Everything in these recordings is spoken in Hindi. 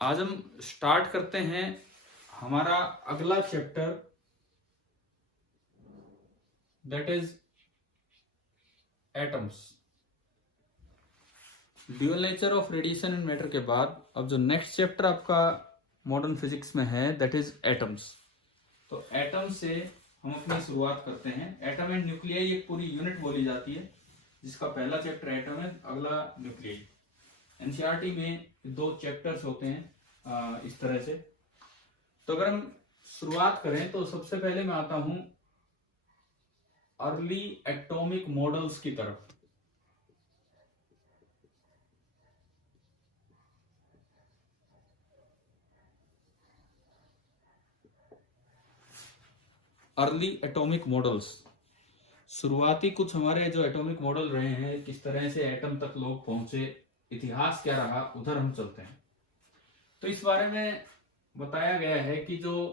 आज हम स्टार्ट करते हैं हमारा अगला chapter, that is atoms. Dual nature of radiation and matter के बाद अब जो नेक्स्ट चैप्टर आपका मॉडर्न फिजिक्स में है दैट इज एटम्स। तो एटम से हम अपनी शुरुआत करते हैं। एटम एंड न्यूक्लियाई एक पूरी यूनिट बोली जाती है, जिसका पहला चैप्टर एटम है, अगला न्यूक्लियाई। एनसीईआरटी में 2 चैप्टर्स होते हैं इस तरह से। तो अगर हम शुरुआत करें तो सबसे पहले मैं आता हूं अर्ली एटॉमिक मॉडल्स की तरफ। अर्ली एटॉमिक मॉडल्स, शुरुआती कुछ हमारे जो एटॉमिक मॉडल रहे हैं, किस तरह से एटम तक लोग पहुंचे, इतिहास क्या रहा, उधर हम चलते हैं। तो इस बारे में बताया गया है कि जो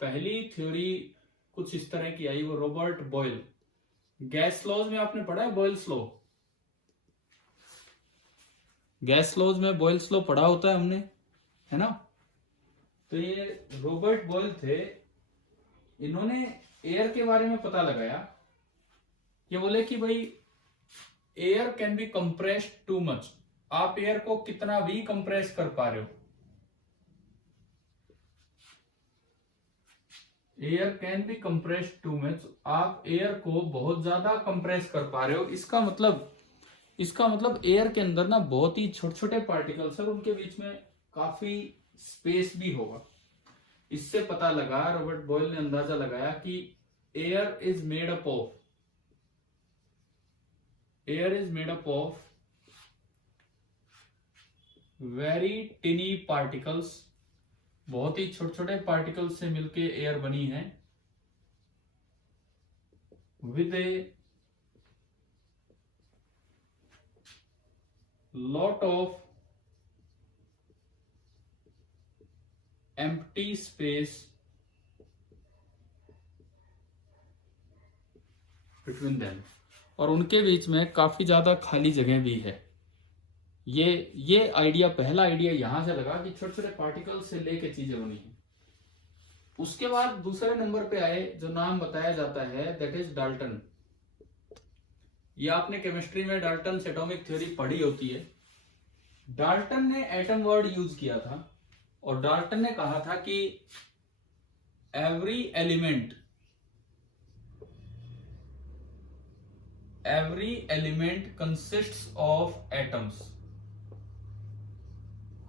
पहली थ्योरी कुछ इस तरह की आई वो रॉबर्ट बॉयल। गैस लॉज में आपने पढ़ा है बॉयल्स लॉ? गैस लॉज में बॉयल्स लॉ पढ़ा होता है हमने, है ना। तो ये रॉबर्ट बॉयल थे, इन्होंने एयर के बारे में पता लगाया। ये बोले कि भाई air can be compressed too much, आप एयर को कितना भी कंप्रेस कर पा रहे हो। Air can be compressed too much, आप एयर को बहुत ज्यादा कंप्रेस कर पा रहे हो। इसका मतलब एयर के अंदर ना बहुत ही छोटे छोटे पार्टिकल्स है, उनके बीच में काफी स्पेस भी होगा। इससे पता लगा, रॉबर्ट बॉयल ने अंदाजा लगाया कि air is made up of very टिनी particles, बहुत ही छोटे छोटे पार्टिकल्स से मिलके एयर बनी है, with a lot of empty space between them, और उनके बीच में काफी ज्यादा खाली जगह भी है। ये आइडिया, पहला आइडिया यहां से लगा कि छोटे छोटे पार्टिकल से लेके चीजें बनी है। उसके बाद दूसरे नंबर पे आए जो नाम बताया जाता है दैट इज डाल्टन। ये आपने केमिस्ट्री में डाल्टन एटॉमिक थ्योरी पढ़ी होती है। डाल्टन ने एटम वर्ड यूज किया था, और डाल्टन ने कहा था कि every element consists of atoms,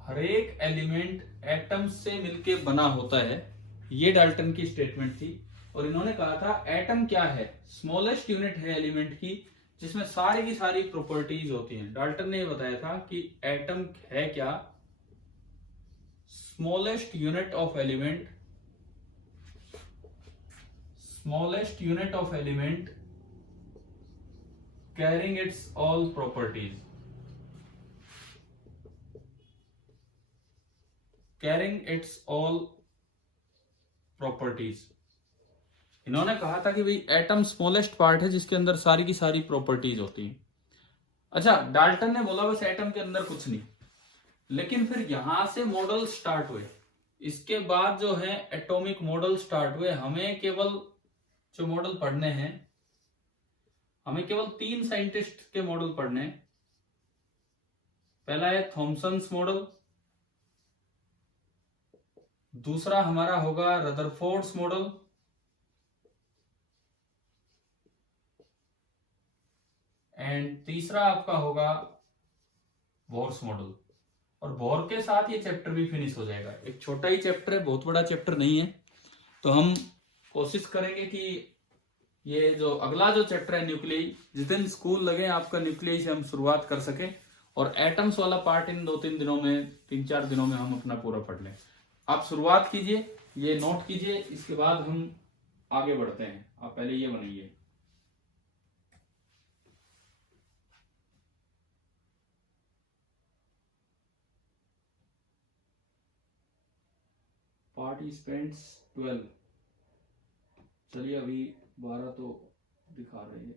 हर एक एलिमेंट एटम्स से मिलके बना होता है। ये डाल्टन की स्टेटमेंट थी। और इन्होंने कहा था एटम क्या है, स्मॉलेस्ट यूनिट है एलिमेंट की, जिसमें सारी की सारी प्रॉपर्टीज होती हैं। डाल्टन ने बताया था कि एटम है क्या, smallest unit of element carrying it's all properties, इन्होंने कहा था कि भाई एटम स्मॉलेस्ट पार्ट है जिसके अंदर सारी की सारी प्रॉपर्टीज होती हैं। अच्छा, डाल्टन ने बोला बस एटम के अंदर कुछ नहीं, लेकिन फिर यहां से मॉडल स्टार्ट हुए। इसके बाद जो है एटॉमिक मॉडल स्टार्ट हुए। हमें केवल जो मॉडल पढ़ने हैं, हमें केवल 3 साइंटिस्ट के मॉडल पढ़ने हैं। पहला है थॉमसन्स मॉडल, दूसरा हमारा होगा रदरफोर्ड्स मॉडल, एंड तीसरा आपका होगा बोर्स मॉडल। और बोर के साथ ये चैप्टर भी फिनिश हो जाएगा। एक छोटा ही चैप्टर है, बहुत बड़ा चैप्टर नहीं है। तो हम कोशिश करेंगे कि ये जो अगला जो चैप्टर है न्यूक्लियाई, जिस दिन स्कूल लगे आपका न्यूक्लियाई से हम शुरुआत कर सके, और एटम्स वाला पार्ट इन 2-3 दिनों में, 3-4 दिनों में हम अपना पूरा पढ़ लें। आप शुरुआत कीजिए, ये नोट कीजिए, इसके बाद हम आगे बढ़ते हैं। आप पहले ये बनाइए। पार्टिसिपेंट्स 12, चलिए अभी 12 तो दिखा रहे हैं।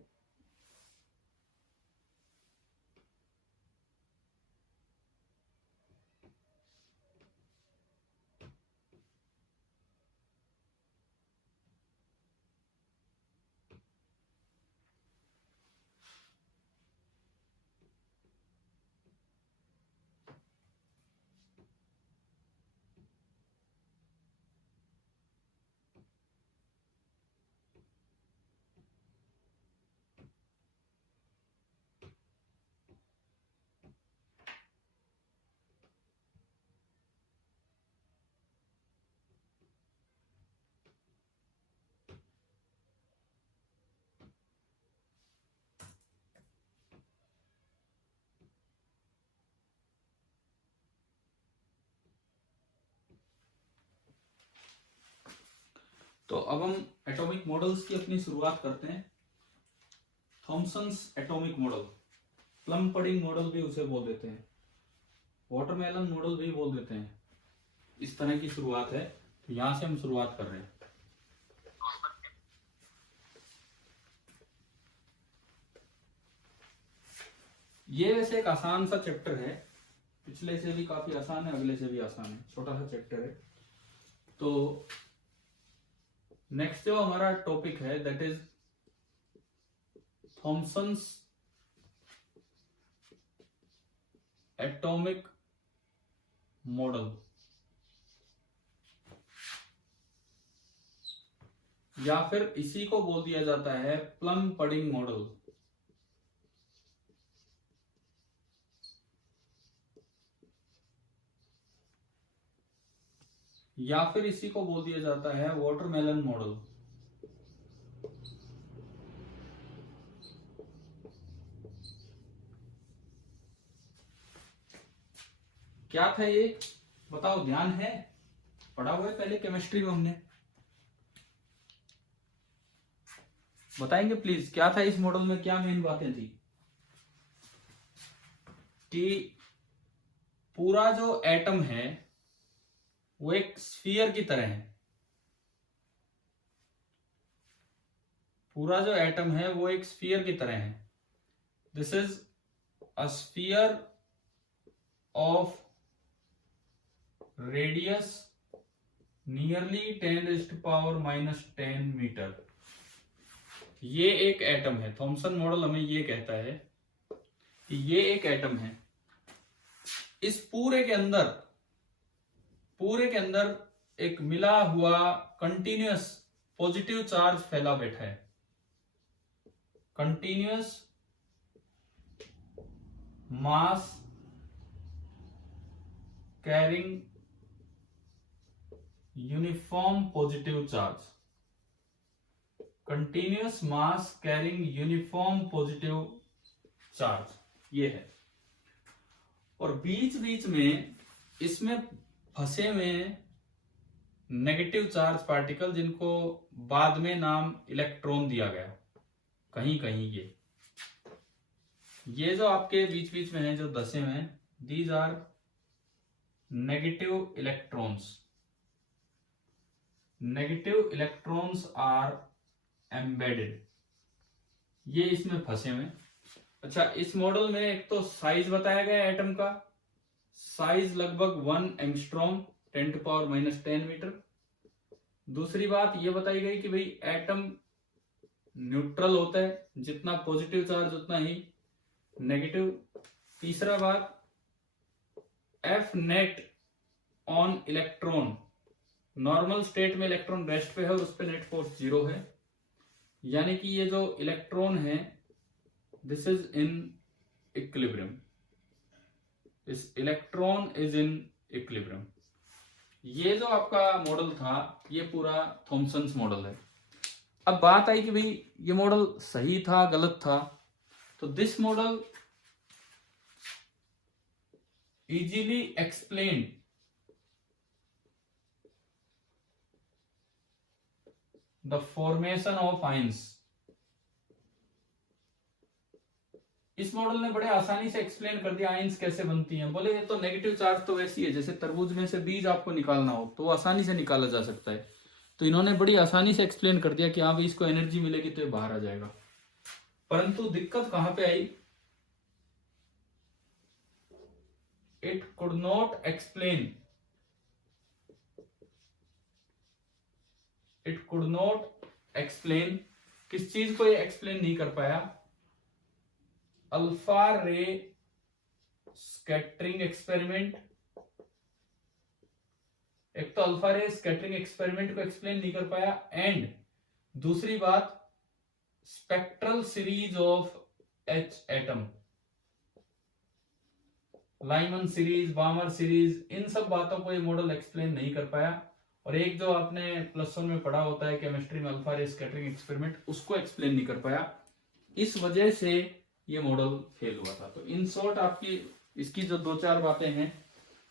तो अब हम एटॉमिक मॉडल्स की अपनी शुरुआत करते हैं। Thomson's atomic model, plum pudding model भी उसे बोल देते हैं, वाटरमेलन मॉडल भी बोल देते हैं, इस तरह की शुरुआत है। तो यहां से हम शुरुआत कर रहे हैं। ये वैसे एक आसान सा चैप्टर है, पिछले से भी काफी आसान है, अगले से भी आसान है, छोटा सा चैप्टर है। तो नेक्स्ट जो हमारा टॉपिक है that is Thomson's atomic model, या फिर इसी को बोल दिया जाता है प्लम पडिंग मॉडल। या फिर इसी को बोल दिया जाता है वाटरमेलन मॉडल। क्या था ये, बताओ, ध्यान है? पढ़ा हुआ है पहले केमिस्ट्री में हमने, बताएंगे प्लीज क्या था इस मॉडल में, क्या मेन बातें थी? कि पूरा जो एटम है वो एक स्फीयर की तरह है। पूरा जो एटम है वो एक स्फीयर की तरह है। This is a sphere of radius nearly 10⁻⁻10 metre. ये एक एटम है। थॉमसन मॉडल हमें ये कहता है कि ये एक एटम है। इस पूरे के अंदर एक मिला हुआ कंटिन्यूअस पॉजिटिव चार्ज फैला बैठा है। Continuous mass carrying uniform positive charge, continuous mass carrying uniform positive charge ये है। और बीच बीच में इसमें फंसे हुए नेगेटिव चार्ज पार्टिकल, जिनको बाद में नाम इलेक्ट्रॉन दिया गया। कहीं कहीं ये जो आपके बीच बीच में है, जो दसे हुए हैं, these are negative electrons. Negative electrons are embedded, ये इसमें फंसे हुए। अच्छा, इस मॉडल में एक तो साइज बताया गया एटम का, साइज लगभग 1 एंगस्ट्रॉम 10⁻⁻10 मीटर। दूसरी बात ये बताई गई कि भाई एटम न्यूट्रल होता है, जितना पॉजिटिव चार्ज उतना ही नेगेटिव। तीसरा बात, F net on electron, normal state में इलेक्ट्रॉन रेस्ट पे है और उस पर नेट फोर्स 0 है, यानी कि ये जो इलेक्ट्रॉन है this is in equilibrium, this electron is in equilibrium. ये जो आपका मॉडल था ये पूरा थॉमसन्स मॉडल है। अब बात आई कि भाई ये मॉडल सही था गलत था। तो this model easily explain the formation of ions. इस मॉडल ने बड़े आसानी से एक्सप्लेन कर दिया आयंस कैसे बनती हैं। बोले ये तो नेगेटिव चार्ज तो वैसी है जैसे तरबूज में से बीज आपको निकालना हो तो आसानी से निकाला जा सकता है। तो इन्होंने बड़ी आसानी से एक्सप्लेन कर दिया कि हाँ भाई इसको एनर्जी मिलेगी तो ये बाहर आ जाएगा। परंतु दिक्कत कहां पे आई, it could not explain, it could not explain, किस चीज को ये एक्सप्लेन नहीं कर पाया, अल्फा रे स्कैटरिंग एक्सपेरिमेंट। एक तो अल्फा रे स्कैटरिंग एक्सपेरिमेंट को एक्सप्लेन नहीं कर पाया, एंड दूसरी बात spectral series of H atom, Lyman series, Balmer series, इन सब बातों को ये मॉडल एक्सप्लेन नहीं कर पाया। और एक जो आपने +1 में पढ़ा होता है केमिस्ट्री में अल्फा रे स्कैटरिंग एक्सपेरिमेंट, उसको एक्सप्लेन नहीं कर पाया। इस वजह से ये मॉडल फेल हुआ था। तो इन शॉर्ट आपकी इसकी जो 2-4 बातें हैं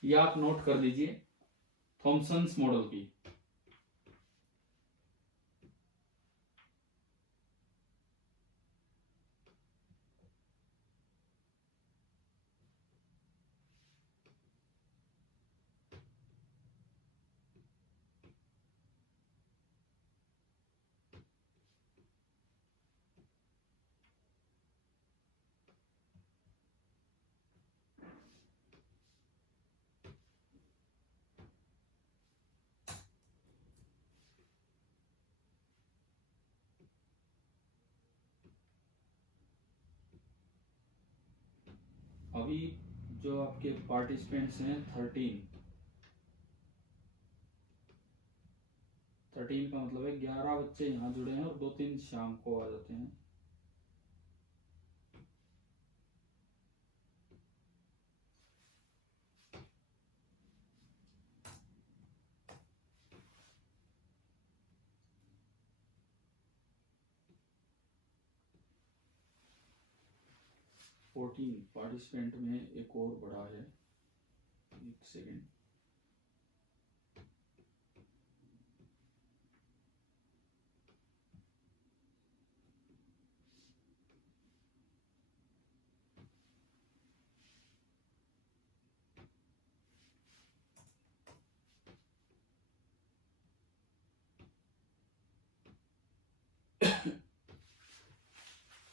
ये आप नोट कर लीजिए थॉमसन्स मॉडल की। अभी जो आपके पार्टिसिपेंट्स हैं 13 का मतलब है 11 बच्चे यहाँ जुड़े हैं और 2-3 शाम को आ जाते हैं। फोर्टीन पार्टिसिपेंट में एक और बढ़ा है, एक सेकेंड।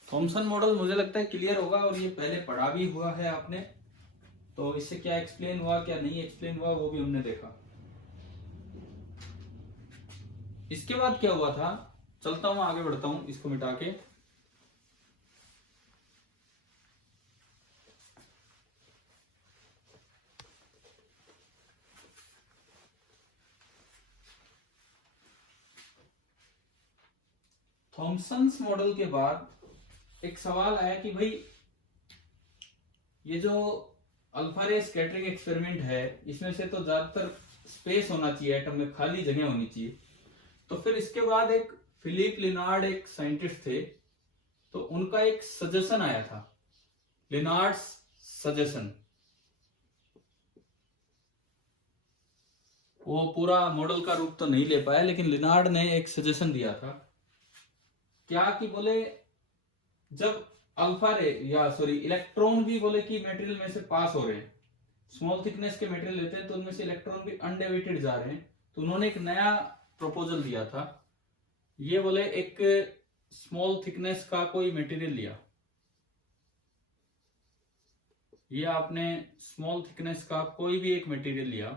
थॉमसन मॉडल मुझे लगता है क्लियर होगा और ये पहले पढ़ा भी हुआ है आपने, तो इससे क्या एक्सप्लेन हुआ क्या नहीं एक्सप्लेन हुआ वो भी हमने देखा। इसके बाद क्या हुआ था, चलता हूं आगे बढ़ता हूं इसको मिटा के। थॉमसन्स मॉडल के बाद एक सवाल आया कि भाई ये जो अल्फा रे स्कैटरिंग एक्सपेरिमेंट है इसमें से तो ज्यादातर स्पेस होना चाहिए, एटम में खाली जगह होनी चाहिए। तो फिर इसके बाद एक फिलिप लिनार्ड एक साइंटिस्ट थे, तो उनका एक सजेशन आया था, लिनार्ड्स सजेशन। वो पूरा मॉडल का रूप तो नहीं ले पाया लेकिन लिनार्ड ने एक सजेशन दिया था क्या कि बोले जब अल्फा रे या सॉरी इलेक्ट्रॉन भी बोले कि मटेरियल में से पास हो रहे हैं, स्मॉल थिकनेस के मटेरियल लेते हैं तो उनमें से इलेक्ट्रॉन भी अनडेविटेड जा रहे हैं, तो उन्होंने एक नया प्रपोजल दिया था। ये बोले एक स्मॉल थिकनेस का कोई मटेरियल लिया, ये आपने स्मॉल थिकनेस का कोई भी एक मटेरियल लिया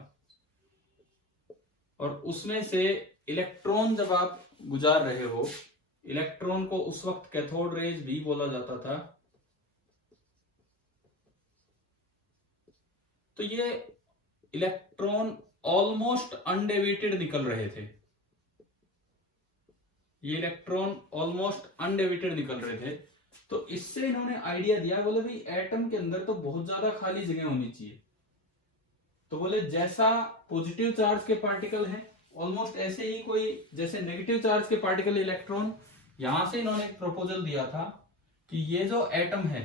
और उसमें से इलेक्ट्रॉन जब आप गुजार रहे हो, इलेक्ट्रॉन को उस वक्त कैथोड रेज भी बोला जाता था, तो ये इलेक्ट्रॉन ऑलमोस्ट अनडेविटेड निकल रहे थे, ये इलेक्ट्रॉन ऑलमोस्ट अनडेविटेड निकल रहे थे। तो इससे इन्होंने आइडिया दिया, बोले भाई एटम के अंदर तो बहुत ज्यादा खाली जगह होनी चाहिए, तो बोले जैसा पॉजिटिव चार्ज के पार्टिकल हैं ऑलमोस्ट ऐसे ही कोई जैसे नेगेटिव चार्ज के पार्टिकल इलेक्ट्रॉन। यहां से इन्होंने एक प्रपोजल दिया था कि ये जो एटम है,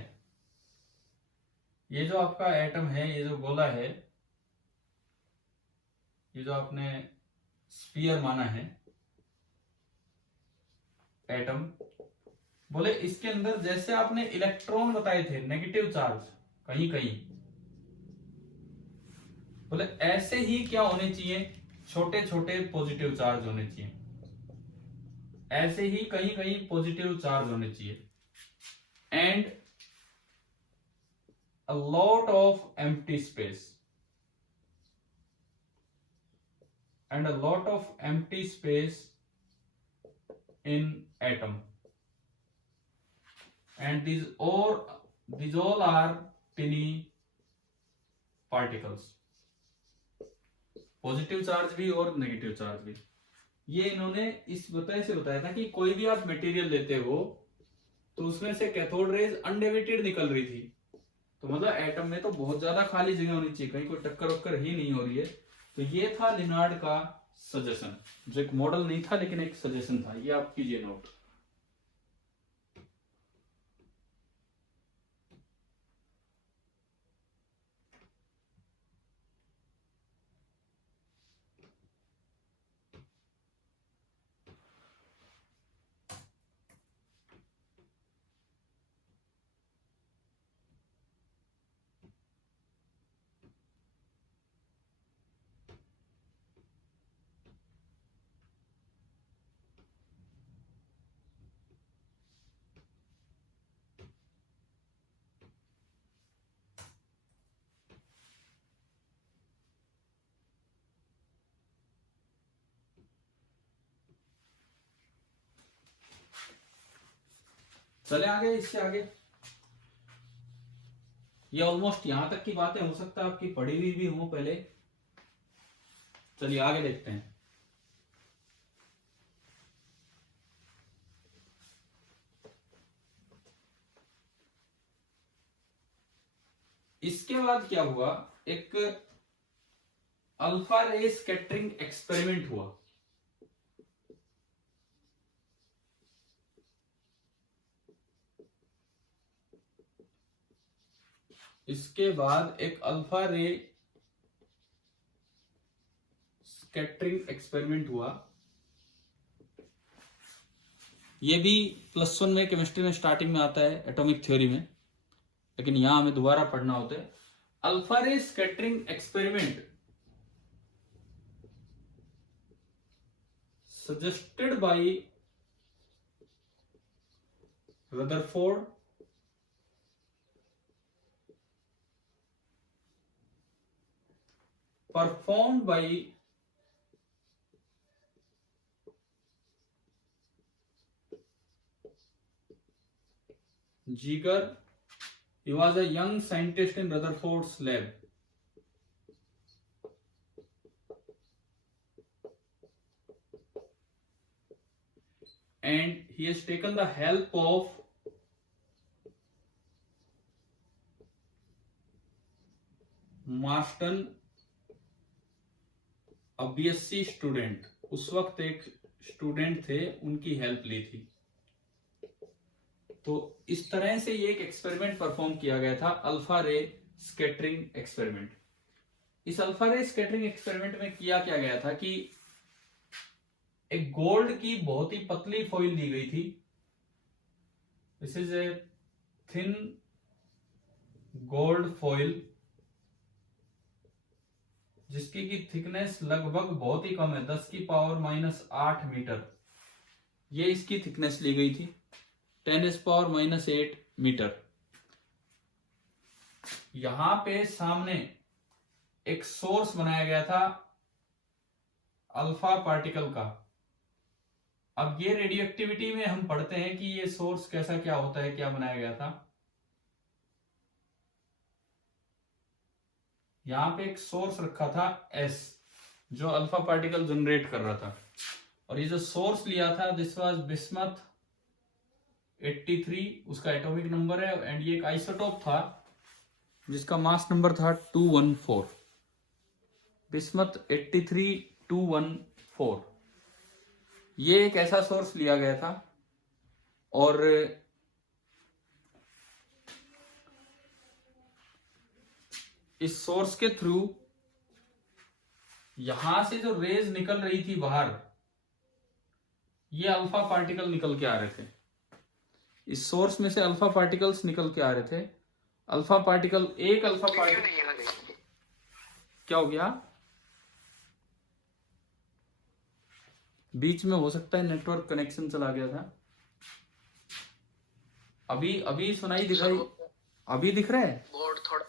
ये जो आपका एटम है, ये जो गोला है, ये जो आपने स्फीयर माना है एटम, बोले इसके अंदर जैसे आपने इलेक्ट्रॉन बताए थे नेगेटिव चार्ज कहीं कहीं, बोले ऐसे ही क्या होने चाहिए, छोटे छोटे पॉजिटिव चार्ज होने चाहिए, ऐसे ही कहीं कहीं पॉजिटिव चार्ज होने चाहिए, and a lot of empty space, and a lot of empty space in atom, and these all are tiny particles, positive charge भी और नेगेटिव चार्ज भी। ये इन्होंने इस वजह से बताया था कि कोई भी आप मटेरियल लेते हो तो उसमें से कैथोड रेज अनडेविटेड निकल रही थी, तो मतलब एटम में तो बहुत ज्यादा खाली जगह होनी चाहिए, कहीं कोई टक्कर वक्कर ही नहीं हो रही है। तो ये था लिनार्ड का सजेशन, जो एक मॉडल नहीं था लेकिन एक सजेशन था, ये आप कीजिए नोट। चले आगे, इससे आगे ये ऑलमोस्ट यहां तक की बातें हो सकता है आपकी पढ़ी हुई भी हो पहले। चलिए आगे देखते हैं। इसके बाद क्या हुआ, एक अल्फा रे स्कैटरिंग एक्सपेरिमेंट हुआ। इसके बाद एक अल्फा रे स्कैटरिंग एक्सपेरिमेंट हुआ। ये भी +1 में केमिस्ट्री में स्टार्टिंग में आता है, एटॉमिक थ्योरी में, लेकिन यहां हमें दोबारा पढ़ना होता है। अल्फा रे scattering experiment suggested by Rutherford performed by Jigar. He was a young scientist in Rutherford's lab. And he has taken the help of Marston, a BSc student, उस वक्त एक स्टूडेंट थे, उनकी हेल्प ली थी। तो इस तरह से ये एक एक्सपेरिमेंट परफॉर्म किया गया था, अल्फा रे स्कैटरिंग एक्सपेरिमेंट। इस अल्फा रे स्कैटरिंग एक्सपेरिमेंट में किया क्या गया था कि एक गोल्ड की बहुत ही पतली फॉइल ली गई थी। This is a thin gold foil जिसकी की थिकनेस लगभग बहुत ही कम है, 10⁻⁻8 मीटर। ये इसकी थिकनेस ली गई थी, 10⁻⁻8 मीटर। यहां पे सामने एक सोर्स बनाया गया था अल्फा पार्टिकल का। अब ये रेडियो एक्टिविटी में हम पढ़ते हैं कि ये सोर्स कैसा क्या होता है, क्या बनाया गया था। यहां पे एक सोर्स रखा था S, जो अल्फा पार्टिकल जनरेट कर रहा था। और ये जो सोर्स लिया था, दिस वाज बिस्मथ 83, उसका एटॉमिक नंबर है। एंड ये एक आइसोटोप था जिसका मास नंबर था 214, बिस्मथ 83214। ये एक ऐसा सोर्स लिया गया था और इस सोर्स के थ्रू यहां से जो रेज निकल रही थी बाहर, ये अल्फा पार्टिकल निकल के आ रहे थे। इस सोर्स में से अल्फा पार्टिकल्स निकल के आ रहे थे। अल्फा पार्टिकल, एक अल्फा पार्टिकल क्या हो गया, बीच में हो सकता है नेटवर्क कनेक्शन चला गया था। अभी सुनाई दिखाई, अभी दिख रहा है? बोर्ड थोड़ा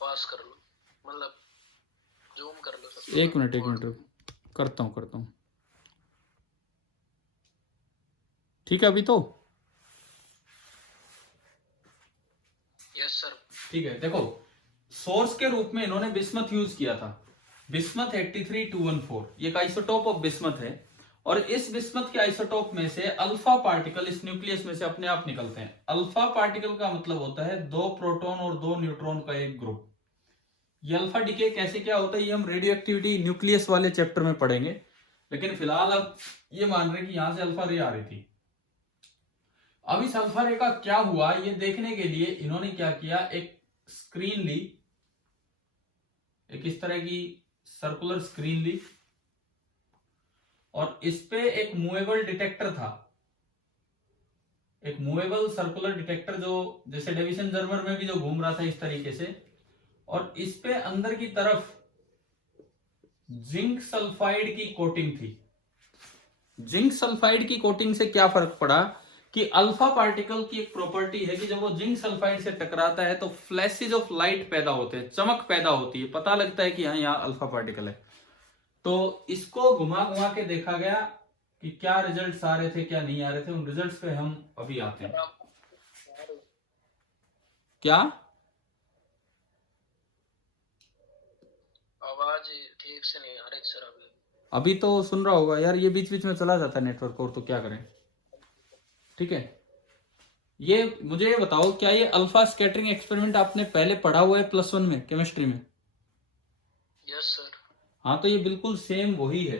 पास कर लो, मतलब जूम कर लो सब। एक मिनट करता हूं। ठीक है अभी तो? Yes sir. ठीक है, देखो सोर्स के रूप में इन्होंने बिस्मथ यूज किया था, बिस्मथ 83214। ये आइसोटोप ऑफ बिस्मथ है। और इस बिस्मथ के आइसोटोप में से अल्फा पार्टिकल इस न्यूक्लियस में से अपने आप निकलते हैं। अल्फा पार्टिकल का मतलब होता है 2 प्रोटॉन और 2 न्यूट्रॉन का एक ग्रुप। ये अल्फा डिके कैसे क्या होता है, ये हम रेडियो एक्टिविटी न्यूक्लियस वाले चैप्टर में पढ़ेंगे, लेकिन फिलहाल अब ये मान रहे कि यहां से अल्फा रे आ रही थी। अब इस अल्फा रे का क्या हुआ, ये देखने के लिए इन्होंने क्या किया, एक स्क्रीन ली, एक इस तरह की सर्कुलर स्क्रीन ली, और इस पे एक मूवेबल डिटेक्टर था, एक मूवेबल सर्कुलर डिटेक्टर, जो जैसे डेविसन जर्मर में भी जो घूम रहा था इस तरीके से। और इस पे अंदर की तरफ जिंक सल्फाइड की कोटिंग थी। जिंक सल्फाइड की कोटिंग से क्या फर्क पड़ा कि अल्फा पार्टिकल की एक प्रॉपर्टी है कि जब वो जिंक सल्फाइड से टकराता है तो फ्लैशेज ऑफ लाइट पैदा होते हैं, चमक पैदा होती है, पता लगता है कि हाँ यहाँ अल्फा पार्टिकल है। तो इसको घुमा घुमा के देखा गया कि क्या रिजल्ट्स आ रहे थे, क्या नहीं आ रहे थे। उन रिजल्ट्स पे हम अभी आते हैं। क्या आवाज ठीक से नहीं आ रही सर अभी। अभी तो सुन रहा होगा यार, ये बीच बीच में चला जाता है नेटवर्क, और तो क्या करें। ठीक है, ये मुझे ये बताओ, क्या ये अल्फा स्कैटरिंग एक्सपेरिमेंट आपने पहले पढ़ा हुआ है +1 में केमिस्ट्री में? Yes sir. हाँ, तो ये बिल्कुल सेम वही है,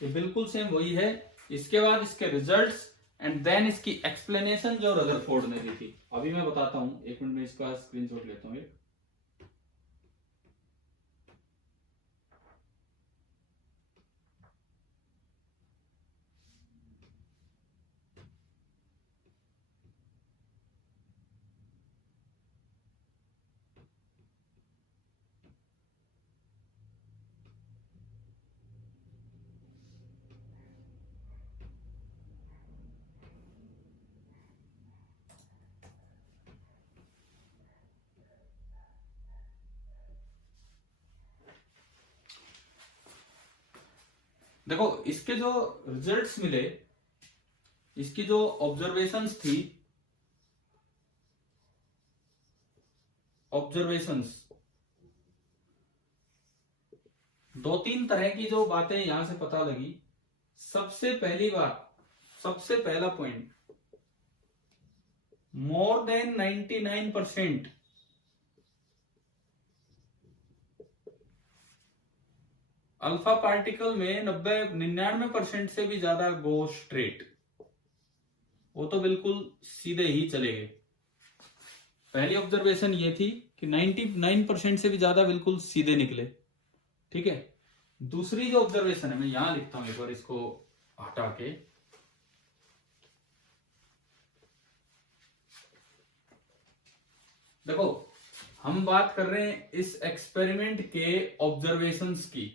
ये बिल्कुल सेम वही है। इसके बाद इसके रिजल्ट्स एंड देन इसकी एक्सप्लेनेशन जो रदरफोर्ड ने दी थी, अभी मैं बताता हूं, एक मिनट में इसका स्क्रीनशॉट लेता हूं। देखो, इसके जो रिजल्ट्स मिले, इसकी जो ऑब्जर्वेशंस थी, ऑब्जर्वेशंस 2-3 तरह की जो बातें यहां से पता लगी। सबसे पहली बात, सबसे पहला point, more than 99% alpha particle में 99% से भी ज्यादा गो स्ट्रेट, वो तो बिल्कुल सीधे ही चले गए। पहली ऑब्जर्वेशन ये थी कि 99% से भी ज्यादा बिल्कुल सीधे निकले। ठीक है, दूसरी जो ऑब्जर्वेशन है, मैं यहां लिखता हूं एक बार इसको हटा के। देखो, हम बात कर रहे हैं इस एक्सपेरिमेंट के ऑब्जर्वेशंस की।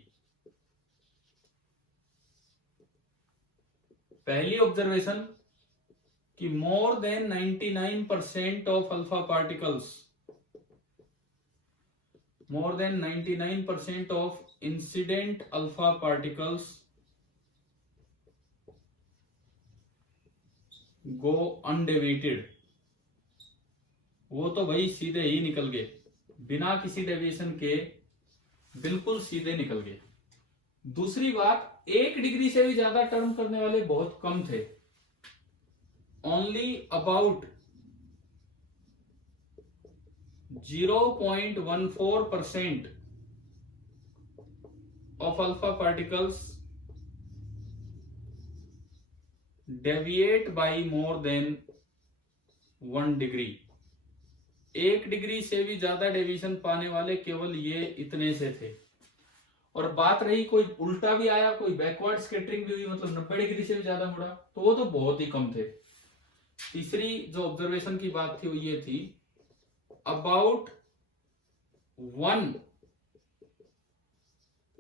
पहली ऑब्जर्वेशन कि more than 99% of alpha particles, more than 99% of incident alpha particles go undeviated. वो तो भाई सीधे ही निकल गए, बिना किसी डेविएशन के बिल्कुल सीधे निकल गए। दूसरी बात, 1 डिग्री से भी ज्यादा टर्न करने वाले बहुत कम थे। Only about 0.14% of alpha particles deviate by more than 1 degree. 1 degree से भी ज्यादा डेविएशन पाने वाले केवल ये इतने से थे। और बात रही कोई उल्टा भी आया, कोई बैकवर्ड स्कैटरिंग भी हुई, मतलब 90 डिग्री से भी ज्यादा मुड़ा, तो वो तो बहुत ही कम थे। तीसरी जो ऑब्जर्वेशन की बात थी वो ये थी, अबाउट 1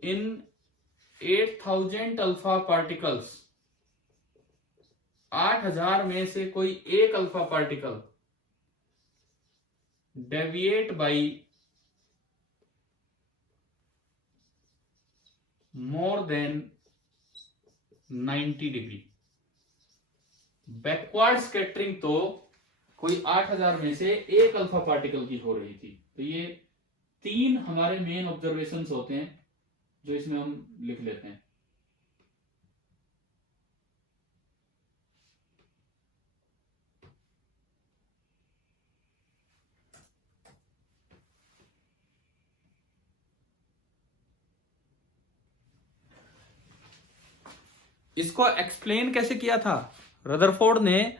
in 8,000 अल्फा पार्टिकल्स, 8,000 में से कोई एक alpha particle deviate by more than 90 degree. Backward scattering तो कोई 8,000 में से एक अल्फा पार्टिकल की हो रही थी। तो ये 3 हमारे मेन ऑब्जर्वेशंस होते हैं जो इसमें हम लिख लेते हैं। इसको एक्सप्लेन कैसे किया था रदरफोर्ड ने,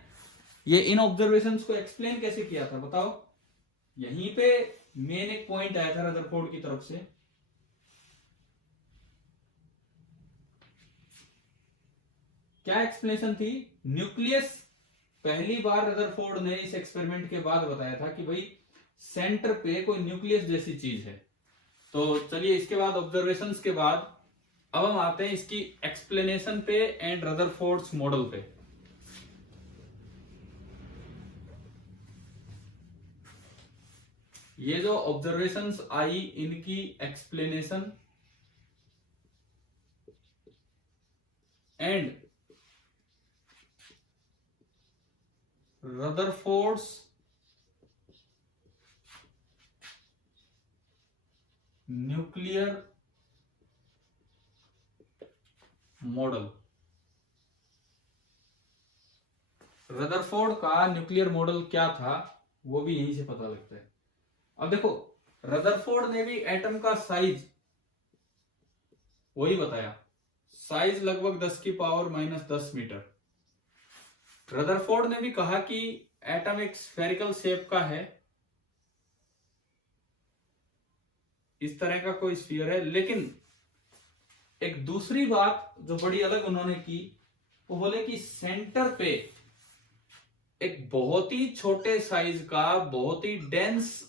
ये इन ऑब्जर्वेशंस को एक्सप्लेन कैसे किया था बताओ। यहीं पे मेन एक पॉइंट आया था रदरफोर्ड की तरफ से, क्या एक्सप्लेनेशन थी? न्यूक्लियस, पहली बार रदरफोर्ड ने इस एक्सपेरिमेंट के बाद बताया था कि भाई सेंटर पे कोई न्यूक्लियस जैसी चीज है। तो चलिए, इसके बाद ऑब्जर्वेशंस के बाद अब हम आते हैं इसकी एक्सप्लेनेशन पे एंड रदरफोर्ड्स मॉडल पे। ये जो ऑब्जर्वेशंस आई, इनकी explanation and Rutherford's nuclear model, Rutherford का न्यूक्लियर मॉडल क्या था वो भी यहीं से पता लगता है। अब देखो, रदरफोर्ड ने भी एटम का साइज वही बताया, साइज लगभग 10 की पावर -10 मीटर। रदरफोर्ड ने भी कहा कि एटम एक स्फेरिकल शेप का है, इस तरह का कोई स्फीयर है। लेकिन एक दूसरी बात जो बड़ी अलग उन्होंने की, वो बोले कि सेंटर पे एक बहुत ही छोटे साइज का बहुत ही डेंस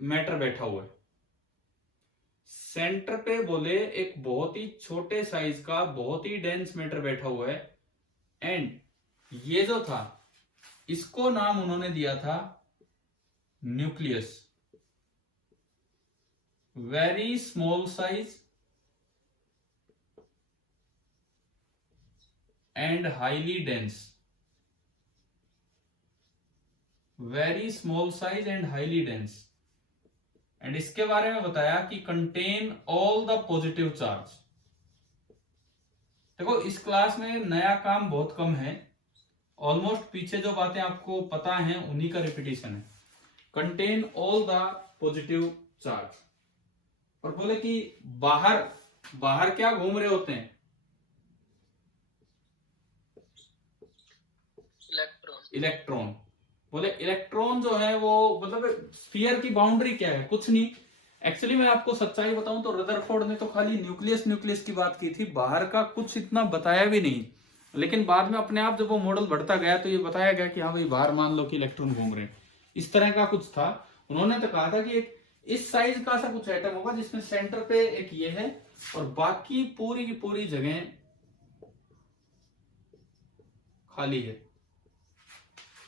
मैटर बैठा हुआ है। सेंटर पे बोले एक बहुत ही छोटे साइज का बहुत ही डेंस मैटर बैठा हुआ है। एंड ये जो था, इसको नाम उन्होंने दिया था nucleus. Very small size and highly dense, very small size and highly dense. And इसके बारे में बताया कि contain all the positive charge. देखो, इस क्लास में नया काम बहुत कम है, ऑलमोस्ट पीछे जो बातें आपको पता हैं उन्हीं का रिपीटिशन है। Contain all the positive charge. और बोले कि बाहर बाहर क्या घूम रहे होते हैं? इलेक्ट्रॉन। बोले इलेक्ट्रॉन जो है वो मतलब स्फीयर की बाउंड्री क्या है? कुछ नहीं। एक्चुअली मैं आपको सच्चाई बताऊं तो रदरफोर्ड ने तो खाली न्यूक्लियस की बात की थी, बाहर का कुछ इतना बताया भी नहीं। लेकिन बाद में अपने आप जब वो मॉडल बढ़ता गया तो ये बताया गया कि हाँ भाई, बाहर मान लो कि इलेक्ट्रॉन घूम रहे हैं, इस तरह का कुछ था। उन्होंने तो कहा था कि एक इस साइज का सा कुछ एटम होगा जिसमें सेंटर पे एक ये है और बाकी पूरी की पूरी जगह खाली है।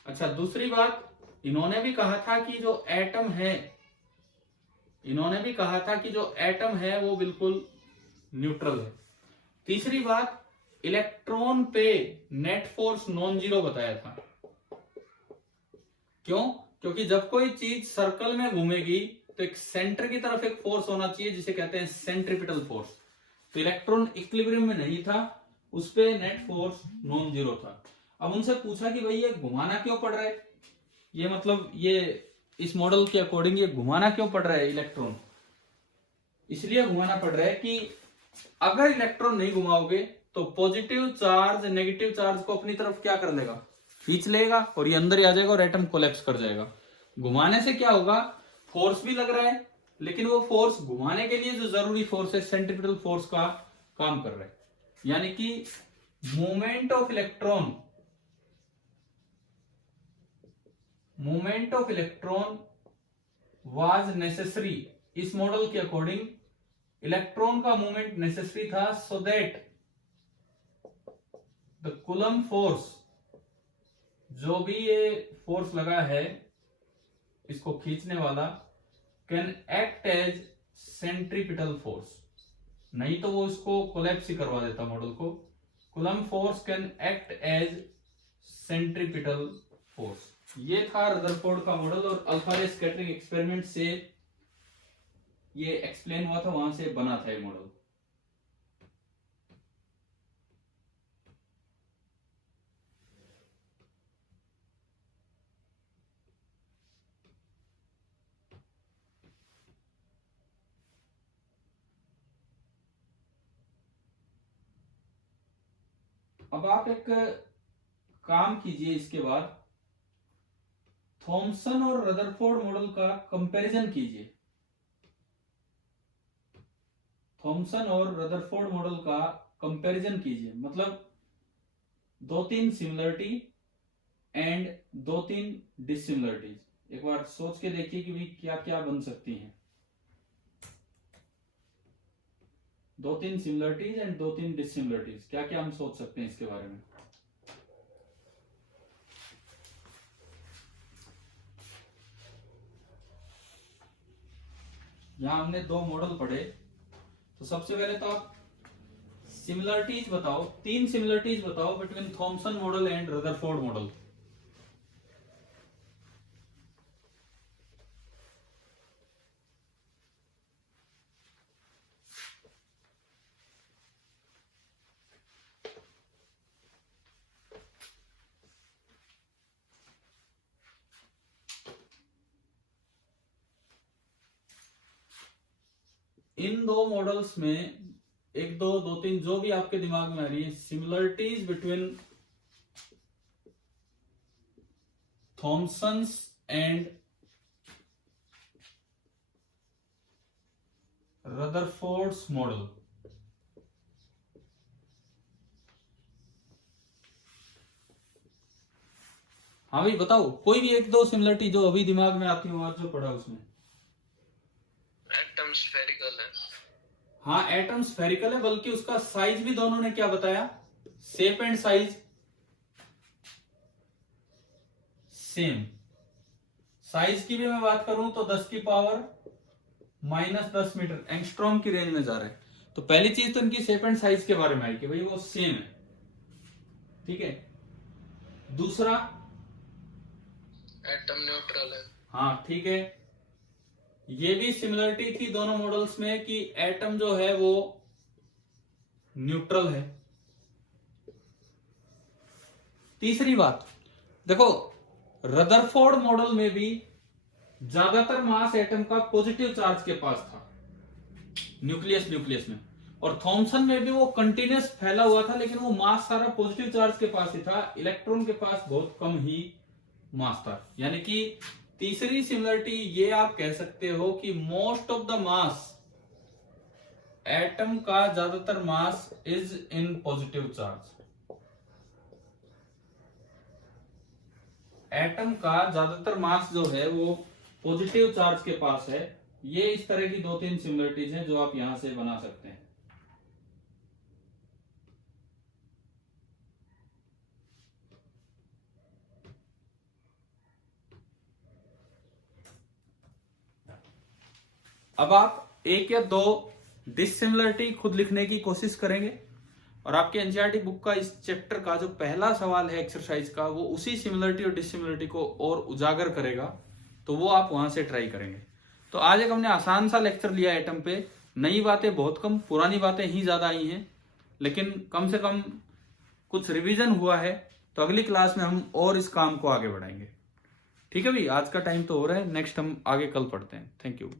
अच्छा, दूसरी बात, इन्होंने भी कहा था कि जो एटम है, इन्होंने भी कहा था कि जो एटम है वो बिल्कुल न्यूट्रल है। तीसरी बात, इलेक्ट्रॉन पे नेट फोर्स नॉन जीरो बताया था। क्यों? क्योंकि जब कोई चीज सर्कल में घूमेगी तो एक सेंटर की तरफ एक फोर्स होना चाहिए जिसे कहते हैं सेंट्रिपिटल फोर्स। तो इलेक्ट्रॉन इक्विलिब्रियम में नहीं था, उस पे नेट फोर्स नॉन जीरो था। अब उनसे पूछा कि भाई ये घुमाना क्यों पड़ रहा है, ये मतलब ये इस मॉडल के अकॉर्डिंग ये घुमाना क्यों पड़ रहा है इलेक्ट्रॉन? इसलिए घुमाना पड़ रहा है कि अगर इलेक्ट्रॉन नहीं घुमाओगे तो पॉजिटिव चार्ज नेगेटिव चार्ज को अपनी तरफ क्या कर लेगा? खींच लेगा और ये अंदर ही आ जाएगा और एटम कोलैप्स कर जाएगा। घुमाने से क्या होगा? फोर्स भी लग रहा है, लेकिन वो फोर्स घुमाने के लिए जो जरूरी फोर्स है सेंट्रिपिटल फोर्स का काम कर रहा है। यानी कि movement of electron was necessary. इस मॉडल के अकॉर्डिंग इलेक्ट्रॉन का मूवमेंट नेसेसरी था so that the Coulomb force, जो भी ये फोर्स लगा है इसको खींचने वाला, can act as centripetal force. नहीं तो वो इसको कोलैप्स ही करवा देता मॉडल को। Coulomb force can act as centripetal force. ये था रदरफोर्ड का मॉडल और अल्फा रे स्कैटरिंग एक्सपेरिमेंट से ये एक्सप्लेन हुआ था, वहां से बना था ये मॉडल। अब आप एक काम कीजिए, इसके बाद थॉमसन और रदरफोर्ड मॉडल का कंपैरिजन कीजिए। थॉमसन और रदरफोर्ड मॉडल का कंपैरिजन कीजिए, मतलब 2-3 सिमिलरिटी एंड 2-3 डिसिमिलरिटीज। एक बार सोच के देखिए कि भाई क्या क्या बन सकती हैं। 2-3 सिमिलरिटीज एंड 2-3 डिसिमिलरिटीज, क्या क्या हम सोच सकते हैं इसके बारे में। यहां हमने 2 मॉडल पढ़े, तो सबसे पहले तो आप सिमिलरिटीज बताओ, 3 सिमिलरिटीज बताओ between Thomson model and Rutherford model. इन दो मॉडल्स में एक दो दो तीन जो भी आपके दिमाग में आ रही है similarities between Thomson's and Rutherford's model. हाँ भाई बताओ, कोई भी एक दो सिमिलरिटी जो अभी दिमाग में आती हो आज जो पढ़ा उसमें। एटम स्फेरिकल है। हाँ एटम स्फेरिकल है, बल्कि उसका साइज भी दोनों ने क्या बताया, shape and size same. Size की भी मैं बात करूं तो 10 की पावर -10 मीटर एंगस्ट्रॉम की रेंज में जा रहे हैं। तो पहली चीज तो इनकी शेप एंड साइज के बारे में आई कि भाई वो सेम है, ठीक है। दूसरा एटम न्यूट्रल है। हाँ ठीक है, ये भी सिमिलरिटी थी दोनों मॉडल्स में कि एटम जो है वो न्यूट्रल है। तीसरी बात देखो, रदरफोर्ड मॉडल में भी ज्यादातर मास एटम का पॉजिटिव चार्ज के पास था न्यूक्लियस में, और थॉमसन में भी वो कंटिन्यूस फैला हुआ था, लेकिन वो मास सारा पॉजिटिव चार्ज के पास ही था, इलेक्ट्रॉन के पास बहुत कम ही मास था। यानी कि तीसरी सिमिलरिटी ये आप कह सकते हो कि most of the mass atom का ज्यादातर mass is in positive charge. Atom का ज्यादातर मास जो है वो पॉजिटिव चार्ज के पास है। ये इस तरह की दो तीन सिमिलरिटीज हैं जो आप यहां से बना सकते हैं। अब आप एक या दो डिसिमिलरिटी खुद लिखने की कोशिश करेंगे, और आपके एनसीईआरटी बुक का इस चैप्टर का जो पहला सवाल है एक्सरसाइज का वो उसी सिमिलरिटी और डिसिमिलरिटी को और उजागर करेगा, तो वो आप वहां से ट्राई करेंगे। तो आज एक हमने आसान सा लेक्चर लिया एटम पे, नई बातें बहुत कम, पुरानी बातें ही ज्यादा आई हैं, लेकिन कम से कम कुछ रिवीजन हुआ है। तो अगली क्लास में हम और इस काम को आगे बढ़ाएंगे। ठीक है भाई, आज का टाइम तो हो रहा है, नेक्स्ट हम आगे कल पढ़ते हैं। Thank you.